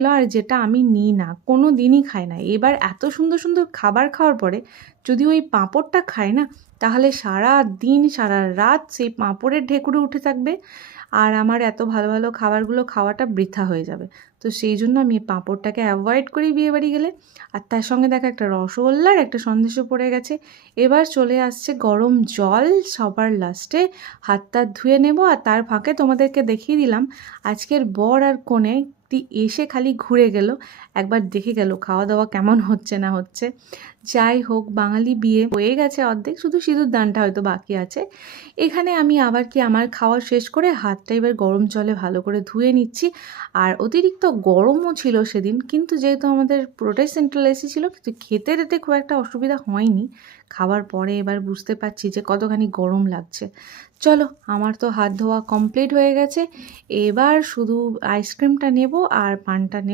আর যেটা আমি নিই না, কোনো দিনই খাই না। এবার এত সুন্দর সুন্দর খাবার খাওয়ার পরে যদি ওই পাঁপড়টা খাই না, তাহলে সারা দিন সারা রাত সেই পাঁপড়ের ঢেকুরে উঠে থাকবে, আর আমার এত ভালো ভালো খাবারগুলো খাওয়াটা বৃথা হয়ে যাবে। তো সেই জন্য আমি পাঁপড়টাকে অ্যাভয়েড করি বিয়েবাড়ি গেলে। আর তার সঙ্গে দেখো একটা রসগোল্লার একটা সন্দেশও পড়ে গেছে। এবার চলে আসছে গরম জল সবার লাস্টে, হাত টাত ধুয়ে নেব। আর তার ফাঁকে তোমাদেরকে দেখিয়ে দিলাম আজকের বর আর কনে এসে খালি ঘুরে গেল, একবার দেখে গেল খাওয়া দাওয়া কেমন হচ্ছে না হচ্ছে। যাই হোক, বাঙালি বিয়ে হয়ে গেছে অর্ধেক, শুধু সিঁদুর দানটা হয়তো বাকি আছে। এখানে আমি আবার কি আমার খাওয়া শেষ করে হাতটা এবার গরম জলে ভালো করে ধুয়ে নিচ্ছি। আর অতিরিক্ত গরমও ছিল সেদিন, কিন্তু যেহেতু আমাদের পুরোটাই সেন্ট্রাল এসি ছিল, কিন্তু খেতে টেতে খুব একটা অসুবিধা হয়নি। খাবার পরে এবার বুঝতে পারছি যে কতখানি গরম লাগছে। চলো, আমার তো হাত ধোয়া কমপ্লিট হয়ে গেছে। এবার শুধু আইসক্রিমটা নেব আর পানটা নেব।